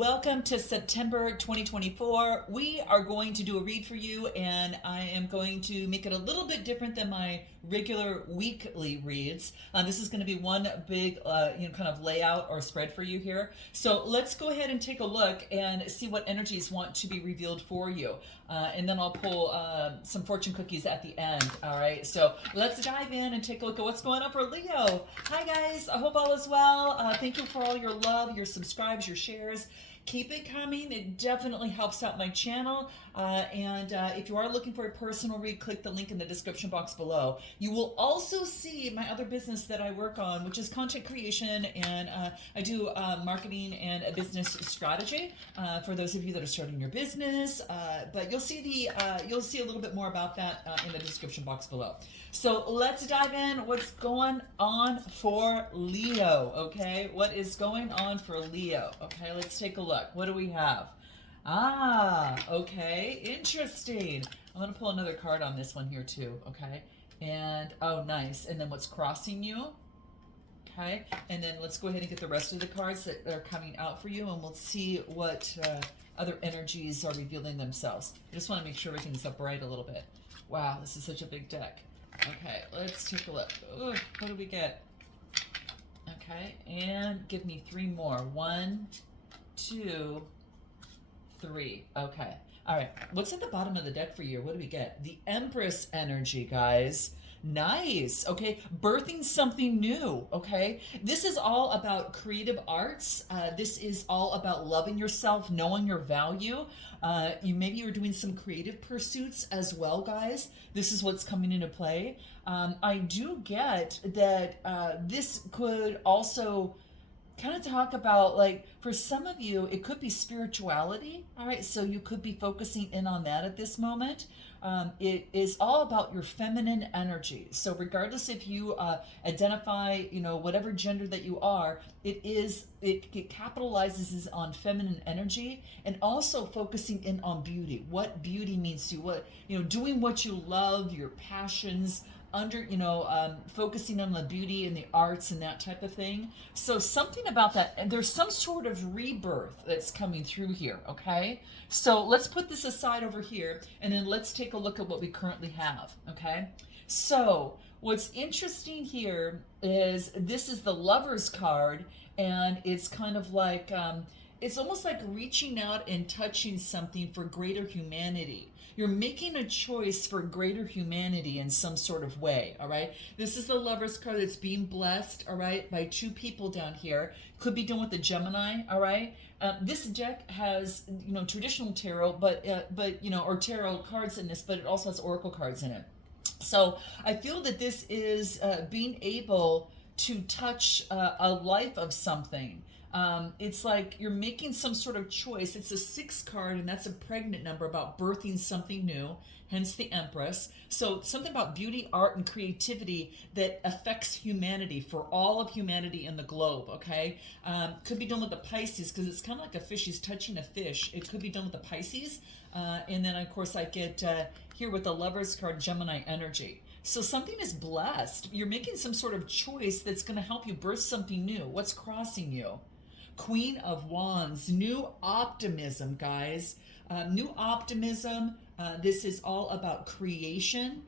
welcome to September 2024. We are going to do a read for you, and I am going to make it a little bit different than my regular weekly reads. This is going to be one big, kind of layout or spread for you here. So let's go ahead and take a look and see what energies want to be revealed for you. And then I'll pull some fortune cookies at the end. All right, so let's dive in and take a look at what's going on for Leo. Hi guys, I hope all is well. Thank you for all your love, your subscribes, your shares. Keep it coming. It definitely helps out my channel. And if you are looking for a personal read, click the link in the description box below. You will also see my other business that I work on, which is content creation, and I do marketing and a business strategy for those of you that are starting your business. But you'll see a little bit more about that in the description box below. So let's dive in. What's going on for Leo? Okay, what is going on for Leo? Okay, let's take a look. What do we have? Okay, interesting. I'm gonna pull another card on this one here too. Okay, and oh, nice. And then what's crossing you? Okay, and then let's go ahead and get the rest of the cards that are coming out for you, and we'll see what other energies are revealing themselves. I just want to make sure everything's upright a little bit. Wow, this is such a big deck. Okay, let's take a look. Ooh, what do we get? Okay, and give me three more. 1, 2, 3. Okay. All right. What's at the bottom of the deck for you? What do we get? The Empress energy, guys. Nice. Okay. Birthing something new. Okay. This is all about creative arts. This is all about loving yourself, knowing your value. Maybe you're doing some creative pursuits as well, guys. This is what's coming into play. I do get that this could also kind of talk about, like, for some of you, it could be spirituality. All right, so you could be focusing in on that at this moment. It is all about your feminine energy. So regardless if you identify, whatever gender that you are, it capitalizes on feminine energy, and also focusing in on beauty. What beauty means to you, what, doing what you love, your passions, focusing on the beauty and the arts and that type of thing. So something about that, and there's some sort of rebirth that's coming through here, okay? So let's put this aside over here, and then let's take a look at what we currently have, okay? So what's interesting here is this is the Lover's card, and it's kind of like, it's almost like reaching out and touching something for greater humanity. You're making a choice for greater humanity in some sort of way, all right? This is the Lover's card that's being blessed, all right, by two people down here. Could be done with the Gemini, all right? This deck has, traditional tarot, but or tarot cards in this, but it also has oracle cards in it. So I feel that this is being able to touch a life of something. It's like you're making some sort of choice. It's a 6 card, and that's a pregnant number about birthing something new, hence the Empress. So something about beauty, art, and creativity that affects humanity, for all of humanity in the globe, okay? Could be done with the Pisces, because it's kind of like a fish. He's touching a fish. It could be done with the Pisces. And then, of course, I get here with the Lover's card, Gemini energy. So something is blessed. You're making some sort of choice that's going to help you birth something new. What's crossing you? Queen of Wands, new optimism, guys. New optimism. This is all about creation.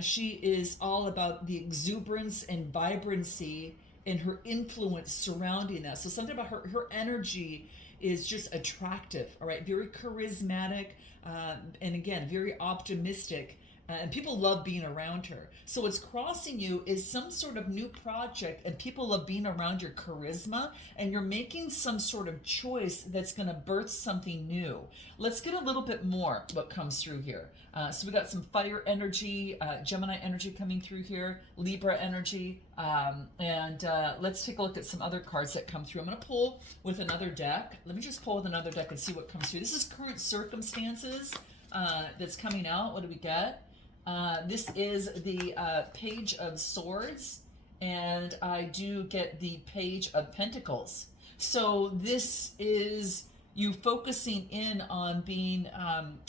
She is all about the exuberance and vibrancy and her influence surrounding that. So something about her energy is just attractive, all right? Very charismatic, and again, very optimistic. And people love being around her. So what's crossing you is some sort of new project, and people love being around your charisma, and you're making some sort of choice that's going to birth something new. Let's get a little bit more what comes through here. So we got some fire energy, Gemini energy coming through here, Libra energy, and let's take a look at some other cards that come through. I'm going to pull with another deck. Let me just pull with another deck and see what comes through. This is current circumstances that's coming out. What do we get? This is the Page of Swords, and I do get the Page of Pentacles. So this is you focusing in on being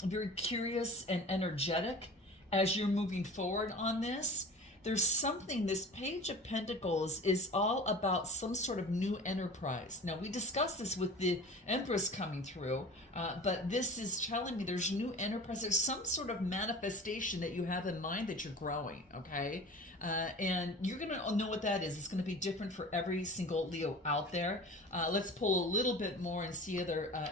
very curious and energetic as you're moving forward on this. there's something, this Page of Pentacles is all about some sort of new enterprise. Now, we discussed this with the Empress coming through, but this is telling me there's new enterprise. There's some sort of manifestation that you have in mind that you're growing, okay? And you're going to know what that is. It's going to be different for every single Leo out there. Let's pull a little bit more and see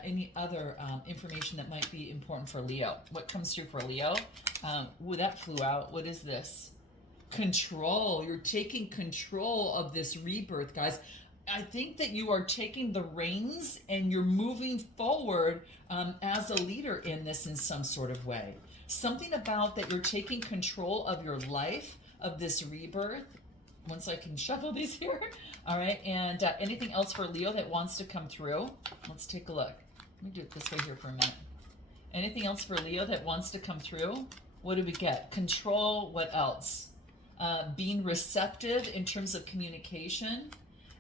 any other information that might be important for Leo. What comes through for Leo? Ooh, that flew out. What is this? Control. You're taking control of this rebirth, guys. I think that you are taking the reins and you're moving forward as a leader in this in some sort of way. Something about that you're taking control of your life, of this rebirth. Once I can shuffle these here. All right. And anything else for Leo that wants to come through? Let's take a look. Let me do it this way here for a minute. Anything else for Leo that wants to come through? What do we get? Control. What else? Being receptive in terms of communication.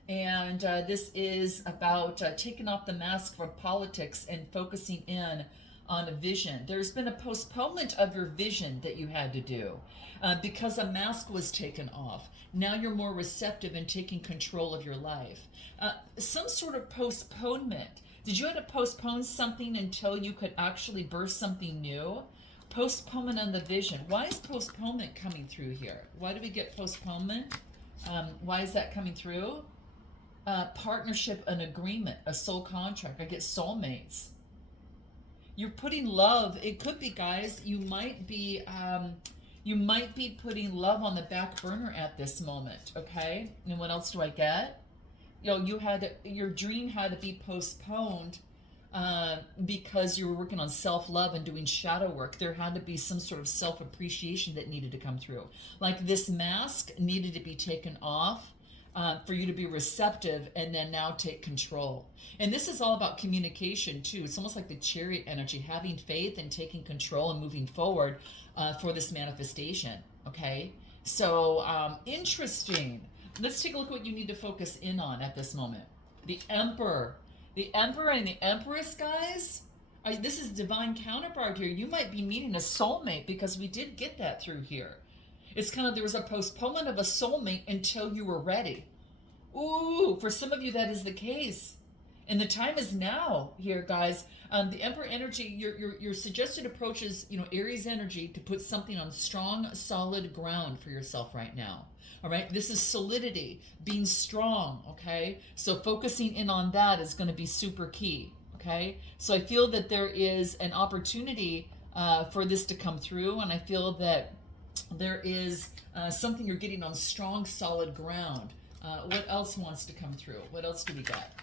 And this is about taking off the mask from politics and focusing in on a vision. There's been a postponement of your vision that you had to do because a mask was taken off. Now you're more receptive and taking control of your life. Some sort of postponement. Did you have to postpone something until you could actually birth something new? Postponement on the vision. Why is postponement coming through here? Why do we get postponement? Why is that coming through? Partnership, an agreement, a soul contract. I get soulmates. You're putting love. It could be, guys, you might be putting love on the back burner at this moment, okay? And what else do I get? You know, your dream had to be postponed because you were working on self-love and doing shadow work. There had to be some sort of self-appreciation that needed to come through. Like this mask needed to be taken off for you to be receptive and then now take control. And this is all about communication too. It's almost like the Chariot energy, having faith and taking control and moving forward for this manifestation, okay? So interesting. Let's take a look at what you need to focus in on at this moment. The Emperor. The Emperor and the Empress, guys. This is divine counterpart here. You might be meeting a soulmate because we did get that through here. It's kind of, there was a postponement of a soulmate until you were ready. Ooh, for some of you that is the case. And the time is now here, guys. The Emperor energy, your suggested approach is, you know, Aries energy to put something on strong, solid ground for yourself right now. All right, this is solidity, being strong, okay? So focusing in on that is going to be super key, okay? So I feel that there is an opportunity for this to come through, and I feel that there is something you're getting on strong, solid ground. What else wants to come through? What else do we get?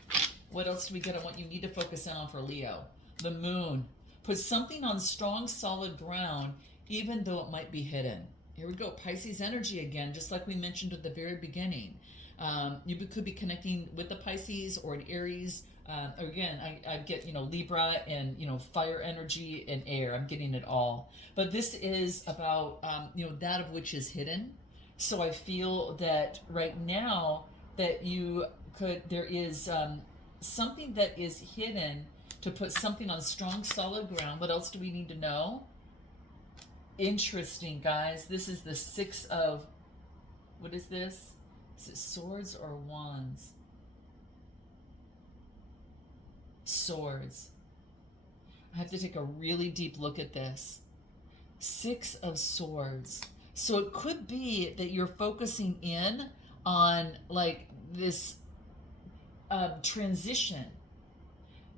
What else do we get on what you need to focus on for Leo? The Moon. Put something on strong, solid ground, even though it might be hidden. Here we go, Pisces energy again, just like we mentioned at the very beginning. You could be connecting with the Pisces or an Aries. Again, I get, you know, Libra and, you know, fire energy and air. I'm getting it all. But this is about, you know, that of which is hidden. So I feel that right now that there is something that is hidden to put something on strong, solid ground. What else do we need to know? Interesting, guys. This is the Six of, what is this? Is it swords or wands? Swords. I have to take a really deep look at this. Six of Swords. So it could be that you're focusing in on like this transition.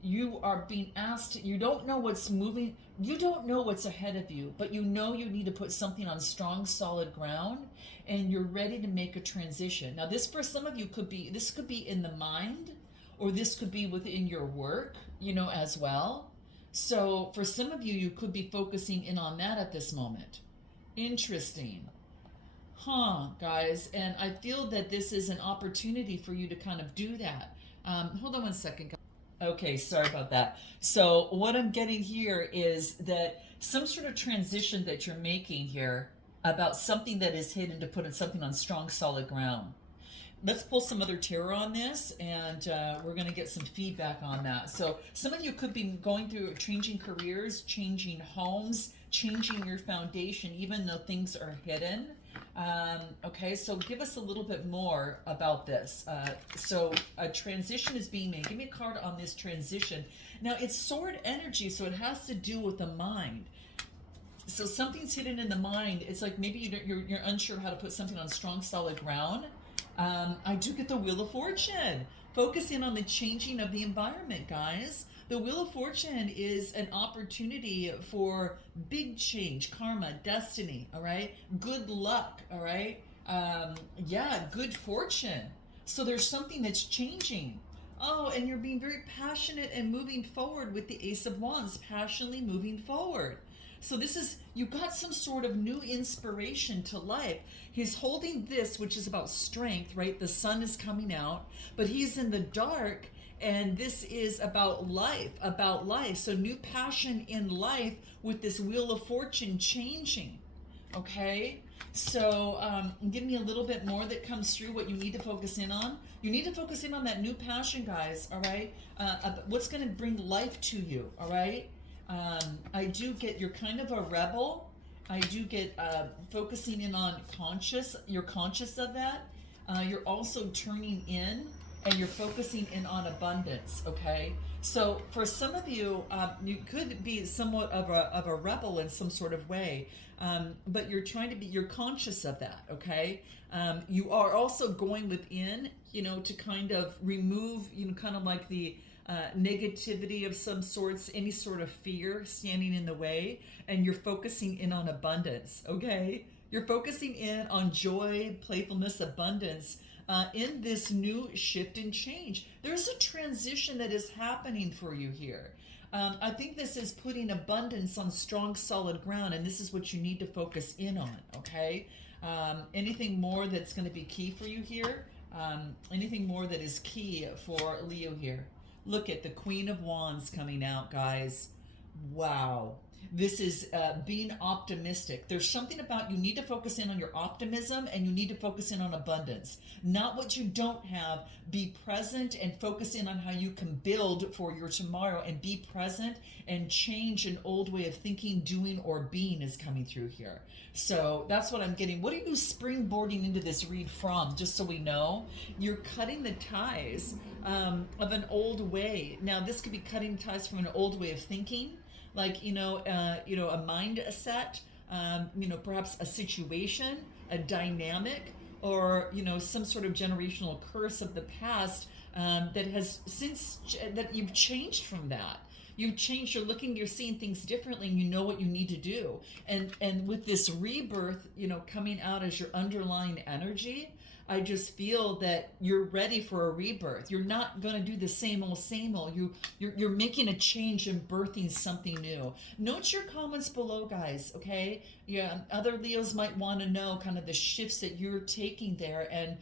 You are being asked, you don't know what's moving, you don't know what's ahead of you, but you know you need to put something on strong, solid ground, and you're ready to make a transition. Now this, for some of you, this could be in the mind, or this could be within your work, you know, as well. So for some of you, you could be focusing in on that at this moment. Interesting. Guys, and I feel that this is an opportunity for you to kind of do that. Hold on one second, guys. Okay, sorry about that. So what I'm getting here is that some sort of transition that you're making here about something that is hidden to put something on strong, solid ground. Let's pull some other tarot on this, and we're going to get some feedback on that. So some of you could be going through changing careers, changing homes, changing your foundation, even though things are hidden. Okay, so give us a little bit more about this. So a transition is being made. Give me a card on this transition. Now, it's sword energy, so it has to do with the mind. So something's hidden in the mind. It's like maybe you're unsure how to put something on strong, solid ground. I do get the Wheel of Fortune. Focus in on the changing of the environment, guys. The Wheel of Fortune is an opportunity for big change, karma, destiny, all right? Good luck, all right? Yeah, good fortune. So there's something that's changing. Oh, and you're being very passionate and moving forward with the Ace of Wands, passionately moving forward. So this is, you got some sort of new inspiration to life. He's holding this, which is about strength, right? The sun is coming out, but he's in the dark, and this is about life, about life. So new passion in life with this Wheel of Fortune changing, okay? So give me a little bit more that comes through what you need to focus in on. You need to focus in on that new passion, guys, all right? What's going to bring life to you, all right? I do get, you're kind of a rebel. I do get focusing in on you're conscious of that. You're also turning in, and you're focusing in on abundance, okay? So for some of you, you could be somewhat of a rebel in some sort of way, but you're conscious of that, okay? You are also going within, to kind of remove, kind of like the negativity of some sorts, any sort of fear standing in the way, and you're focusing in on abundance, okay? You're focusing in on joy, playfulness, abundance, in this new shift and change. There's a transition that is happening for you here. I think this is putting abundance on strong, solid ground, and this is what you need to focus in on, okay? Anything more that's going to be key for you here? Anything more that is key for Leo here? Look at the Queen of Wands coming out, guys. Wow. This is being optimistic. There's something about you need to focus in on your optimism, and you need to focus in on abundance. Not what you don't have. Be present and focus in on how you can build for your tomorrow, and be present and change an old way of thinking, doing, or being is coming through here. So that's what I'm getting. What are you springboarding into this read from? Just so we know, you're cutting the ties of an old way. Now, this could be cutting ties from an old way of thinking, like, a mindset, perhaps a situation, a dynamic, or, some sort of generational curse of the past that has that you've changed from that. You've changed, you're seeing things differently, and you know what you need to do. And with this rebirth, coming out as your underlying energy, I just feel that you're ready for a rebirth. You're not going to do the same old. You're making a change and birthing something new. Note your comments below, guys, okay? Yeah, other Leos might want to know kind of the shifts that you're taking there, and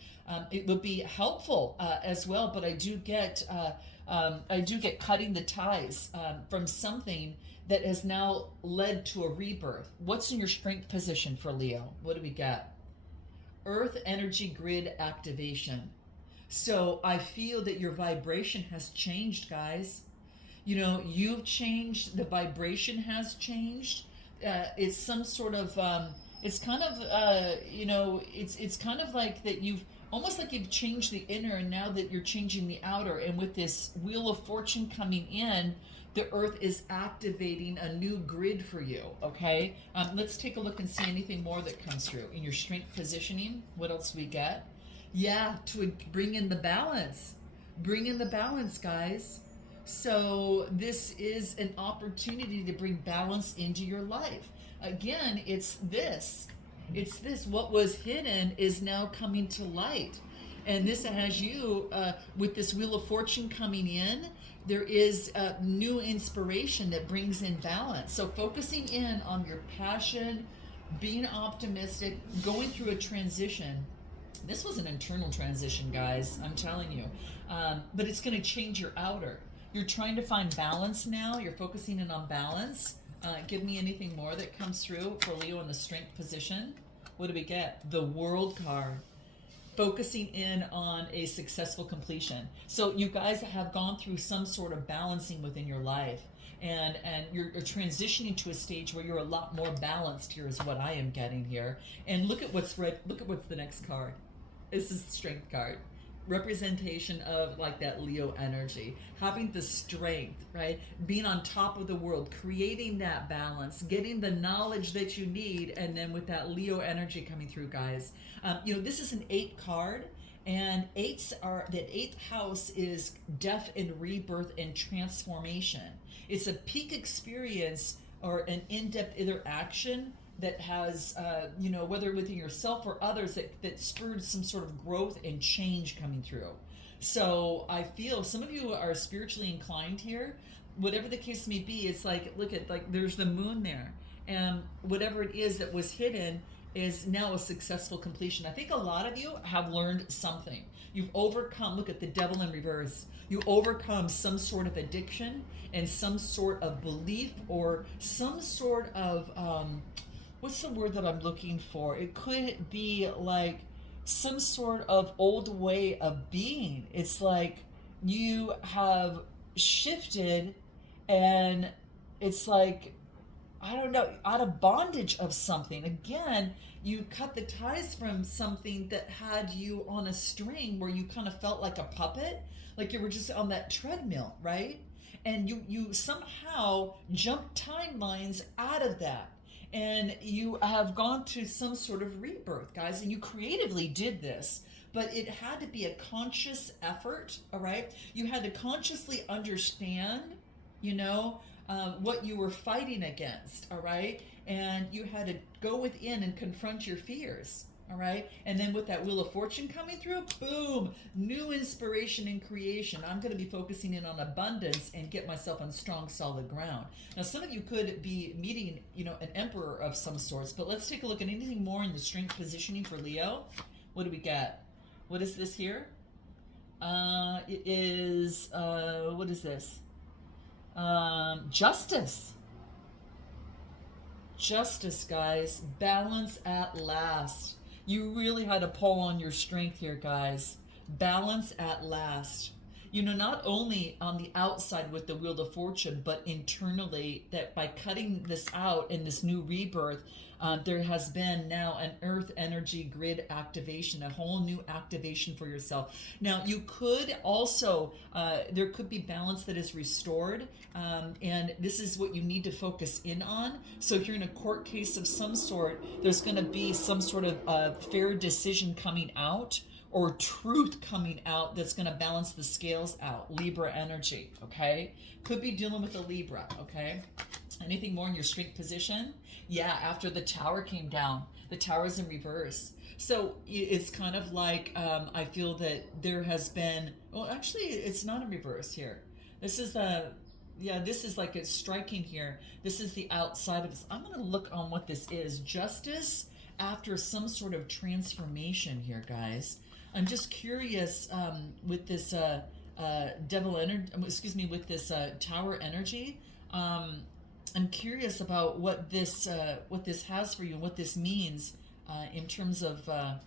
it would be helpful as well. But I do get cutting the ties from something that has now led to a rebirth. What's in your strength position for Leo? What do we get? Earth energy grid activation. So I feel that your vibration has changed, guys. You've changed. The vibration has changed. It's some sort of, it's kind of, it's kind of like that almost like you've changed the inner, and now that you're changing the outer. And with this Wheel of Fortune coming in, the earth is activating a new grid for you, okay? Let's take a look and see anything more that comes through. In your strength positioning, what else do we get? Yeah, to bring in the balance. Bring in the balance, guys. So this is an opportunity to bring balance into your life. Again, it's this. What was hidden is now coming to light. And this has you, with this Wheel of Fortune coming in, there is a new inspiration that brings in balance. So focusing in on your passion, being optimistic, going through a transition. This was an internal transition, guys, I'm telling you. But it's going to change your outer. You're trying to find balance now. You're focusing in on balance. Give me anything more that comes through for Leo in the strength position. What do we get? The World card. Focusing in on a successful completion. So you guys have gone through some sort of balancing within your life, and you're transitioning to a stage where you're a lot more balanced here is what I am getting here. And look at what's right. Look at what's the next card. This is the Strength card, representation of like that Leo energy, having the strength, right? Being on top of the world, creating that balance, getting the knowledge that you need, and then with that Leo energy coming through, guys. This is an 8 card, and that eighth house is death and rebirth and transformation. It's a peak experience or an in-depth interaction that has, whether within yourself or others, that spurred some sort of growth and change coming through. So I feel some of you are spiritually inclined here. Whatever the case may be, it's like, look at, like, there's the moon there. And whatever it is that was hidden is now a successful completion. I think a lot of you have learned something. You've overcome, look at the devil in reverse. You overcome some sort of addiction and some sort of belief or some sort of, what's the word that I'm looking for? It could be like some sort of old way of being. It's like you have shifted and it's like, I don't know, out of bondage of something. Again, you cut the ties from something that had you on a string where you kind of felt like a puppet, like you were just on that treadmill, right? And you somehow jumped timelines out of that. And you have gone to some sort of rebirth, guys, and you creatively did this, but it had to be a conscious effort, all right? You had to consciously understand, what you were fighting against, all right? And you had to go within and confront your fears, all right? And then with that Wheel of Fortune coming through, boom, new inspiration and creation. I'm going to be focusing in on abundance and get myself on strong, solid ground. Now, some of you could be meeting, an emperor of some sorts, but let's take a look at anything more in the strength positioning for Leo. What do we get? What is this here? It is, what is this? Justice. Justice, guys. Balance at last. You really had to pull on your strength here, guys. Balance at last. Not only on the outside with the Wheel of Fortune, but internally, that by cutting this out in this new rebirth, there has been now an earth energy grid activation, a whole new activation for yourself. Now, you could also, there could be balance that is restored, and this is what you need to focus in on. So if you're in a court case of some sort, there's going to be some sort of fair decision coming out, or truth coming out that's going to balance the scales out. Libra energy, okay? Could be dealing with a Libra, okay? Anything more in your strength position? Yeah, after the Tower came down, the Tower's in reverse. So it's kind of like, I feel that there has been, well, actually, it's not in reverse here. This is this is like it's striking here. This is the outside of this. I'm going to look on what this is. Justice after some sort of transformation here, guys. I'm just curious with this devil energy, with this Tower energy. I'm curious about what this has for you and what this means in terms of a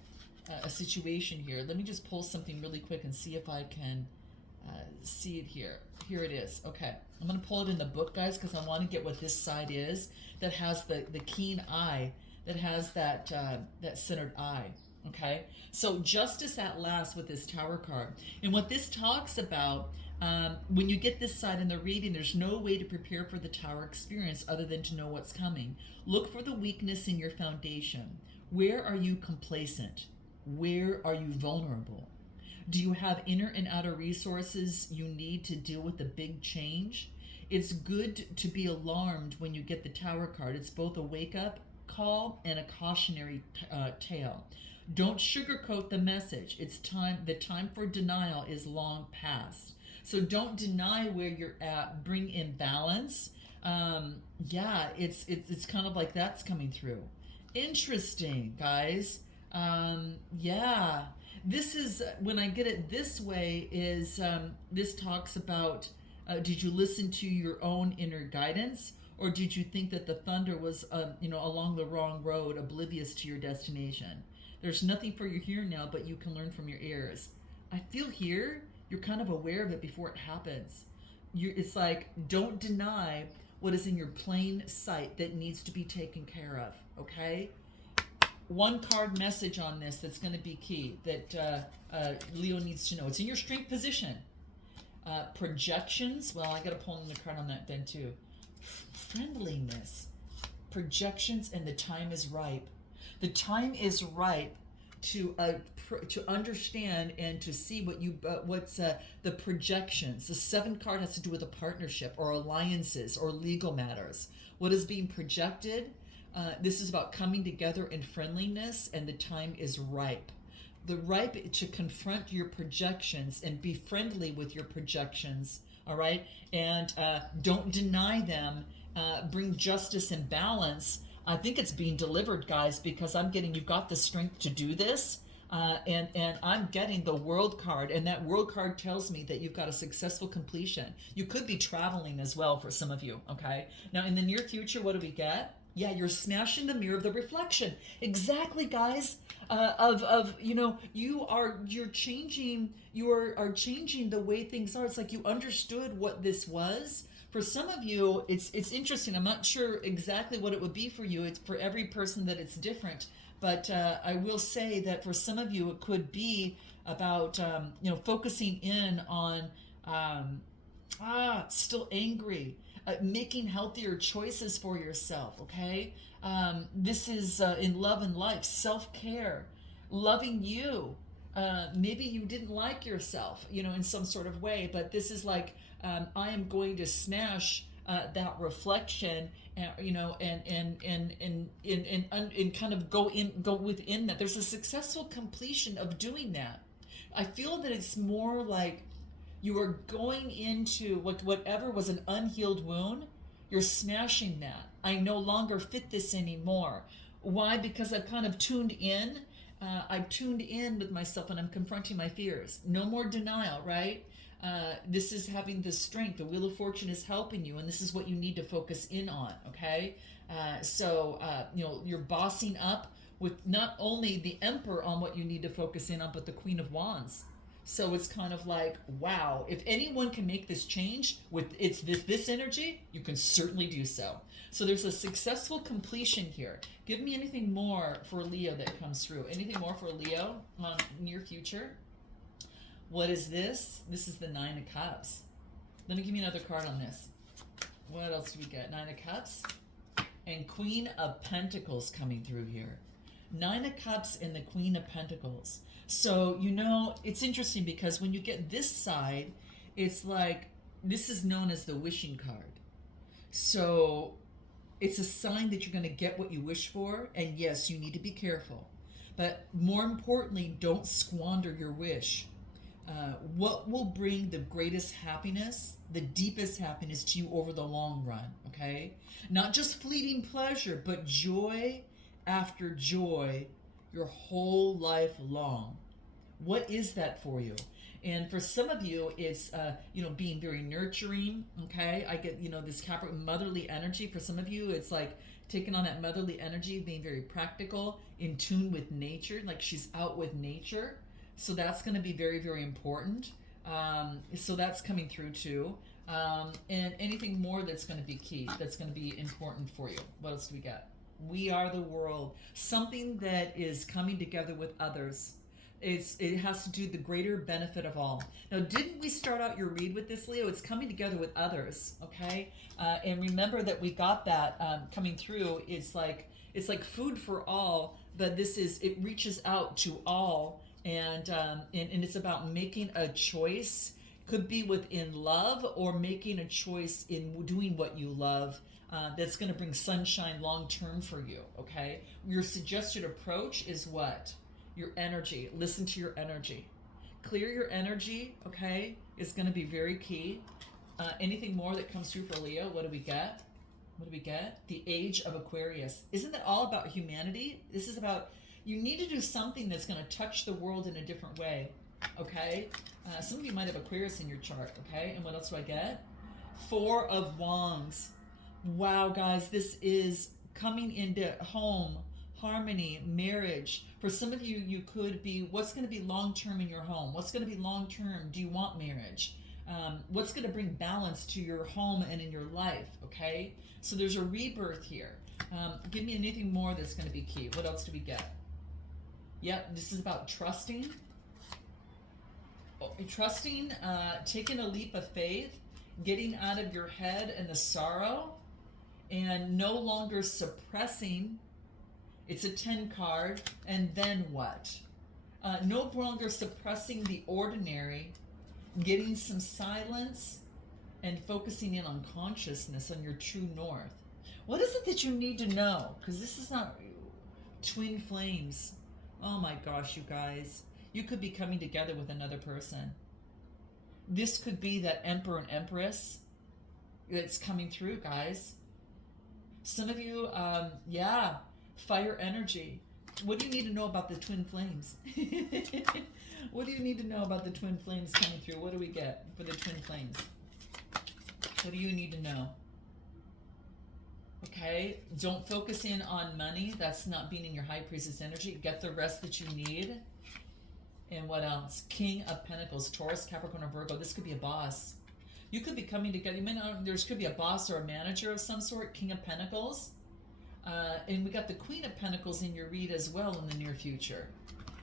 situation here. Let me just pull something really quick and see if I can see it here. Here it is. Okay, I'm going to pull it in the book, guys, because I want to get what this side is that has the keen eye, that has that centered eye. Okay, so justice at last with this Tower card. And what this talks about, when you get this side in the reading, there's no way to prepare for the Tower experience other than to know what's coming. Look for the weakness in your foundation. Where are you complacent? Where are you vulnerable? Do you have inner and outer resources you need to deal with the big change? It's good to be alarmed when you get the Tower card. It's both a wake-up call and a cautionary tale. Don't sugarcoat the message. It's time. The time for denial is long past. So don't deny where you're at. Bring in balance. It's kind of like that's coming through. Interesting, guys. This is, when I get it this way, is this talks about, did you listen to your own inner guidance, or did you think that the thunder was, along the wrong road, oblivious to your destination? There's nothing for you here now, but you can learn from your errors. I feel here you're kind of aware of it before it happens. it's like, don't deny what is in your plain sight that needs to be taken care of, okay? One card message on this that's going to be key that Leo needs to know. It's in your strength position. Projections. Well, I got to pull in the card on that then too. Friendliness. Projections, and the time is ripe. The time is ripe to understand and to see what's the projections. The 7th card has to do with a partnership or alliances or legal matters. What is being projected? This is about coming together in friendliness, and the time is ripe. The ripe to confront your projections and be friendly with your projections, all right? And don't deny them. Bring justice and balance. I think it's being delivered, guys, because I'm getting, you've got the strength to do this. And I'm getting the World card, and that World card tells me that you've got a successful completion. You could be traveling as well for some of you, okay? Now, in the near future, what do we get? Yeah, you're smashing the mirror of the reflection. Exactly, guys. You're changing the way things are. It's like you understood what this was. For some of you, it's interesting. I'm not sure exactly what it would be for you. It's for every person that it's different. But I will say that for some of you, it could be about focusing in on still angry. Making healthier choices for yourself, okay? This is in love and life, self-care, loving you. Maybe you didn't like yourself, in some sort of way, but this is like, I am going to smash that reflection, and kind of go within that. There's a successful completion of doing that. I feel that it's more like, you are going into whatever was an unhealed wound, you're smashing that. I no longer fit this anymore. Why? Because I've kind of tuned in. I've tuned in with myself, and I'm confronting my fears. No more denial, right? This is having the strength. The Wheel of Fortune is helping you, and this is what you need to focus in on, okay? You're bossing up with not only the Emperor on what you need to focus in on, but the Queen of Wands. So it's kind of like, wow, if anyone can make this change with this energy, you can certainly do so. So there's a successful completion here. Give me anything more for Leo that comes through. Anything more for Leo near future? What is this? This is the 9 of Cups. Let me give you another card on this. What else do we get? 9 of Cups and Queen of Pentacles coming through here. 9 of Cups and the Queen of Pentacles. So, it's interesting because when you get this side, it's like, this is known as the wishing card. So it's a sign that you're going to get what you wish for. And yes, you need to be careful. But more importantly, don't squander your wish. What will bring the greatest happiness, the deepest happiness to you over the long run, okay? Not just fleeting pleasure, but joy after joy your whole life long. What is that for you? And for some of you, it's, being very nurturing, okay? I get, this Capricorn motherly energy. For some of you, it's like taking on that motherly energy, being very practical, in tune with nature, like she's out with nature. So that's going to be very, very important. So that's coming through too. And anything more that's going to be key, that's going to be important for you. What else do we got? We are the world. Something that is coming together with others. It has to do the greater benefit of all. Now, didn't we start out your read with this, Leo? It's coming together with others, okay? And remember that we got that coming through. It's like food for all, but it reaches out to all, and it's about making a choice. Could be within love, or making a choice in doing what you love. That's going to bring sunshine long term for you, okay? Your suggested approach is what? Your energy. Listen to your energy. Clear your energy, okay? It's going to be very key. Anything more that comes through for Leo? What do we get? What do we get? The Age of Aquarius. Isn't that all about humanity? This is about, you need to do something that's going to touch the world in a different way, okay? Some of you might have Aquarius in your chart, okay? And what else do I get? 4 of Wands. Wow, guys, this is coming into home, harmony, marriage. For some of you, you could be, what's going to be long-term in your home? What's going to be long-term? Do you want marriage? What's going to bring balance to your home and in your life, okay? So there's a rebirth here. Give me anything more that's going to be key. What else do we get? Yep, this is about trusting. Trusting, taking a leap of faith, getting out of your head and the sorrow, and no longer suppressing. It's a 10 card. And then what? No longer suppressing the ordinary, getting some silence, and focusing in on consciousness, on your true north. What is it that you need to know? Because this is not twin flames. Oh my gosh, you guys. You could be coming together with another person. This could be that emperor and empress that's coming through, guys. Some of you, yeah, fire energy. What do you need to know about the twin flames? What do you need to know about the twin flames coming through? What do we get for the twin flames? What do you need to know? Okay, don't focus in on money. That's not being in your high priestess energy. Get the rest that you need. And what else? King of Pentacles, Taurus, Capricorn, or Virgo. This could be a boss. You could be coming together. You may not, there could be a boss or a manager of some sort, King of Pentacles. And we got the Queen of Pentacles in your read as well in the near future.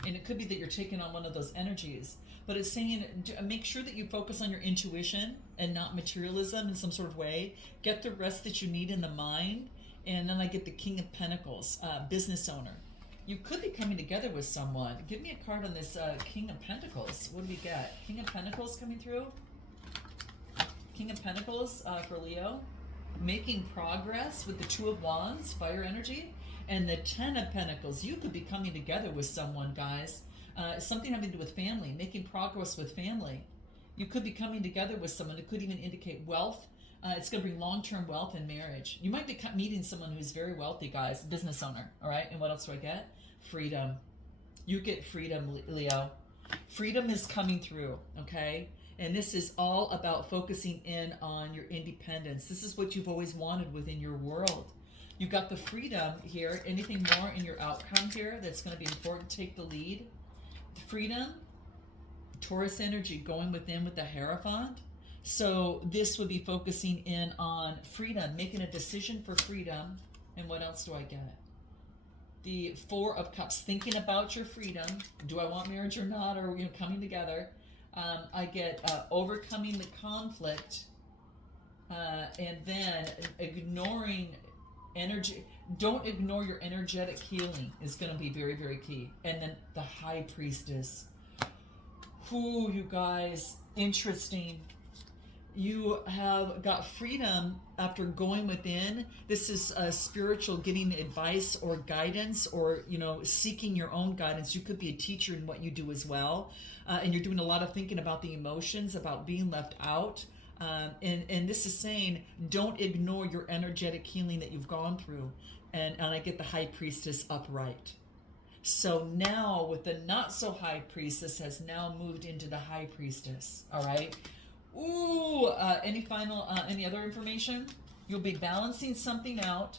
And it could be that you're taking on one of those energies. But it's saying, make sure that you focus on your intuition and not materialism in some sort of way. Get the rest that you need in the mind. And then I get the King of Pentacles, business owner. You could be coming together with someone. Give me a card on this King of Pentacles. What do we get? King of Pentacles coming through. King of Pentacles for Leo. Making progress with the Two of Wands, fire energy. And the Ten of Pentacles. You could be coming together with someone, guys. Something having to do with family. Making progress with family. You could be coming together with someone. It could even indicate wealth. It's going to bring long-term wealth in marriage. You might be meeting someone who's very wealthy, guys. Business owner, all right? And what else do I get? Freedom. You get freedom, Leo. Freedom is coming through, okay? And this is all about focusing in on your independence. This is what you've always wanted within your world. You got the freedom here. Anything more in your outcome here that's going to be important? Take the lead. Freedom. Taurus energy going within with the Hierophant. So this would be focusing in on freedom, making a decision for freedom. And what else do I get? The Four of Cups, thinking about your freedom. Do I want marriage or not? Or are we coming together? I get overcoming the conflict. And then ignoring energy. Don't ignore your energetic healing is going to be very, very key. And then the High Priestess. Ooh, you guys, interesting. You have got freedom after going within. This is spiritual, getting advice or guidance, or, you know, seeking your own guidance. You could be a teacher in what you do as well. And you're doing a lot of thinking about the emotions, about being left out. And this is saying, don't ignore your energetic healing that you've gone through. And I get the High Priestess upright. So now with the not so High Priestess has now moved into the High Priestess. All right. Ooh, any other information? You'll be balancing something out,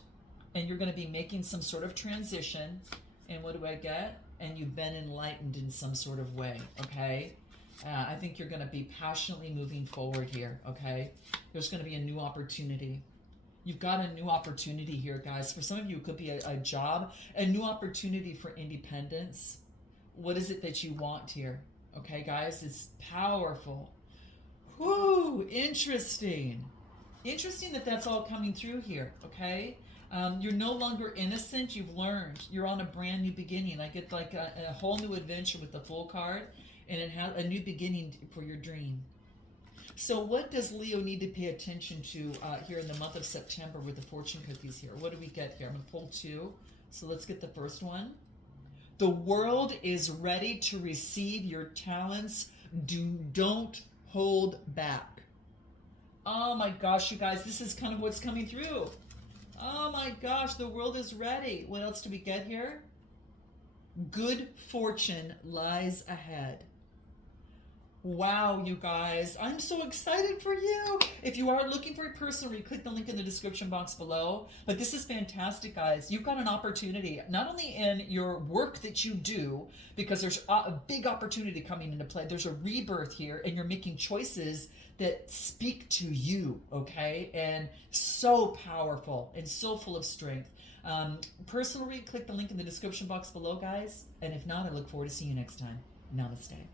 and you're going to be making some sort of transition. And what do I get? And you've been enlightened in some sort of way, okay? I think you're going to be passionately moving forward here, okay? There's going to be a new opportunity. You've got a new opportunity here, guys. For some of you, it could be a job, a new opportunity for independence. What is it that you want here? Okay, guys, it's powerful. Whoo, interesting. Interesting that that's all coming through here, okay? You're no longer innocent. You've learned. You're on a brand new beginning. I get like a whole new adventure with the Full card, and it has a new beginning for your dream. So what does Leo need to pay attention to here in the month of September with the fortune cookies here? What do we get here? I'm going to pull two. So let's get the first one. The world is ready to receive your talents. Don't hold back. Oh my gosh, you guys, this is kind of what's coming through. Oh my gosh, the world is ready. What else do we get here? Good fortune lies ahead. Wow, you guys, I'm so excited for you. If you are looking for a personal read, click the link in the description box below. But this is fantastic, guys. You've got an opportunity, not only in your work that you do, because there's a big opportunity coming into play. There's a rebirth here, and you're making choices that speak to you, okay? And so powerful and so full of strength. Personal read, click the link in the description box below, guys. And if not, I look forward to seeing you next time. Namaste.